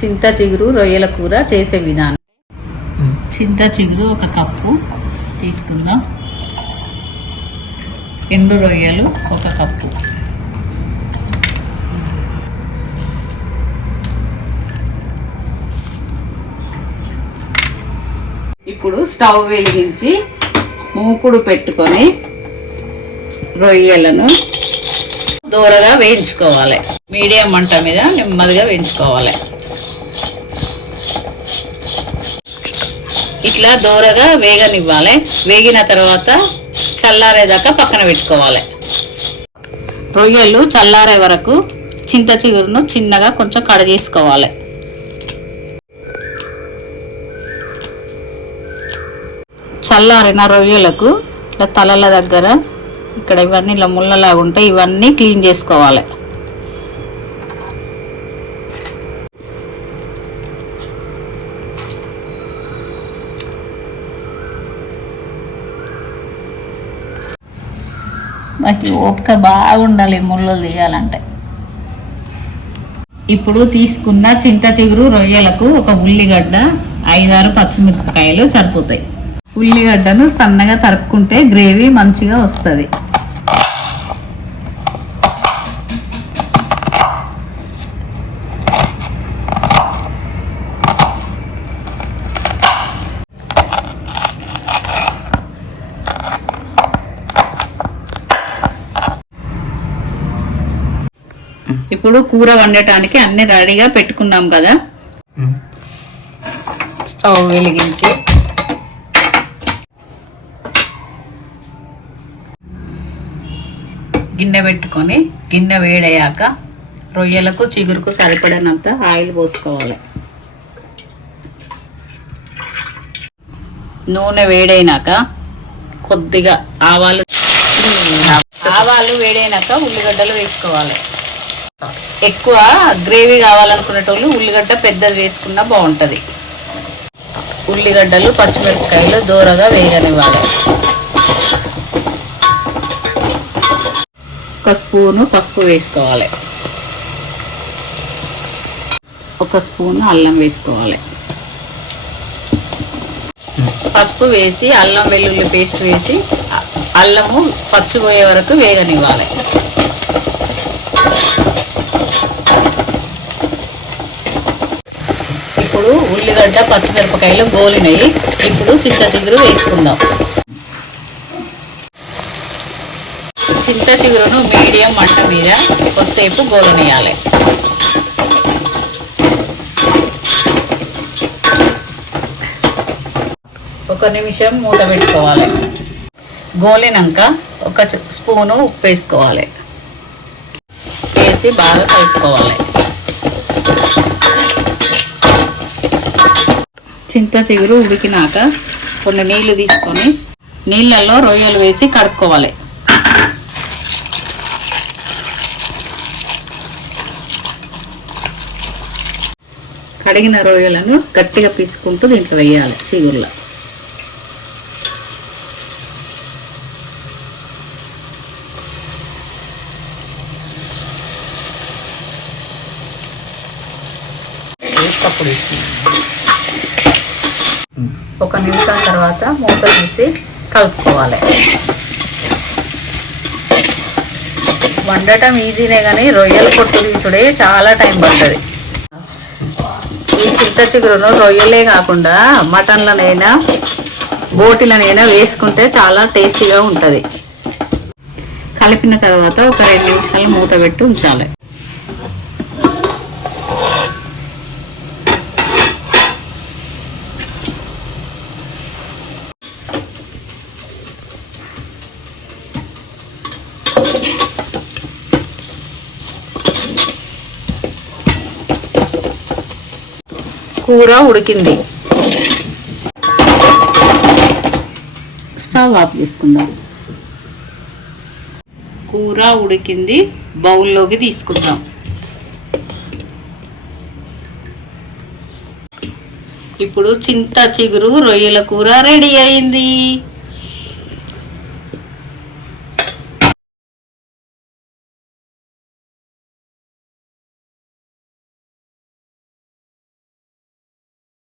చింత చిగురు రొయ్యల కూర చేసే విధానం. చింత చిగురు 1 కప్పు తీసుకుందాం. ఎండు రొయ్యలు 1 కప్పు. ఇప్పుడు స్టవ్ వెలిగించి మూకుడు పెట్టుకొని రొయ్యలను దూరగా వేయించుకోవాలి. మీడియం మంట మీద నెమ్మదిగా వేయించుకోవాలి. ఇట్లా దూరగా వేగనివ్వాలి. వేగిన తర్వాత చల్లారేదాకా పక్కన పెట్టుకోవాలి. రొయ్యలు చల్లారే వరకు చింత చిగురును చిన్నగా కొంచెం కట్ చేసుకోవాలి. చల్లారిన రొయ్యలకు ఇట్లా తలల దగ్గర ఇక్కడ ఇవన్నీ ఇలా ముళ్ళలాగా ఉంటాయి, ఇవన్నీ క్లీన్ చేసుకోవాలి. నాకు ఓపిక బాగుండాలి ముళ్ళు తీయాలంటే. ఇప్పుడు తీసుకున్న చింత చిగురు రొయ్యలకు 1 ఉల్లిగడ్డ, 5-6 పచ్చిమిరపకాయలు సరిపోతాయి. ఉల్లిగడ్డను సన్నగా తరుక్కుంటే గ్రేవీ మంచిగా వస్తుంది. ఇప్పుడు కూర వండటానికి అన్ని రెడీగా పెట్టుకున్నాం కదా. స్టవ్ వెలిగించి గిన్నె పెట్టుకొని గిన్నె వేడయ్యాక రొయ్యలకు చిగురుకు సరిపడినంత ఆయిల్ పోసుకోవాలి. నూనె వేడైనాక కొద్దిగా ఆవాలు వేడైనాక ఉల్లిగడ్డలు వేసుకోవాలి. ఎక్కువ గ్రేవీ కావాలనుకునేటోళ్ళు ఉల్లిగడ్డ పెద్దది వేసుకున్నా బాగుంటుంది. ఉల్లిగడ్డలు పచ్చిమిరపకాయలు దూరగా వేగనివ్వాలి. 1 స్పూను పసుపు వేసుకోవాలి. 1 స్పూను అల్లం వేసుకోవాలి. పసుపు వేసి అల్లం వెల్లుల్లి పేస్ట్ వేసి అల్లము పచ్చిపోయే వరకు వేగనివ్వాలి. ఇప్పుడు ఉల్లిగడ్డ పచ్చిమిరపకాయలు గోలినవి. ఇప్పుడు చింత చిగురు వేసుకుందాం. చింత చిగురును మీడియం మంట మీద కొద్దిసేపు గోలనియాలి. ఒక నిమిషం మూత పెట్టుకోవాలి. గోలినాక 1 స్పూను ఉప్పు వేసుకోవాలి. వేసి బాగా కలుపుకోవాలి. చింత చిగురు ఉడికినాక కొన్ని నీళ్లు తీసుకొని నీళ్ళల్లో రొయ్యలు వేసి కడుక్కోవాలి. కడిగిన రొయ్యలను గట్టిగా పీసుకుంటూ దీంట్లో వేయాలి. చిగురులో ఒక నిమిషం తర్వాత మూత తీసి కలుపుకోవాలి. వండటం ఈజీనే కానీ రొయ్యల పొట్టు తీసుడే చాలా టైం పడుతుంది. ఈ చింత చిగురును రొయ్యలే కాకుండా మటన్లనైనా బోటిలనైనా వేసుకుంటే చాలా టేస్టీగా ఉంటుంది. కలిపిన తర్వాత ఒక 2 నిమిషాలు మూత పెట్టి ఉంచాలి. కూర ఉడికింది. స్టవ్ ఆఫ్ చేసుకుందాం. కూర ఉడికింది. బౌల్లోకి తీసుకుందాం. ఇప్పుడు చింత చిగురు రొయ్యల కూర రెడీ అయింది.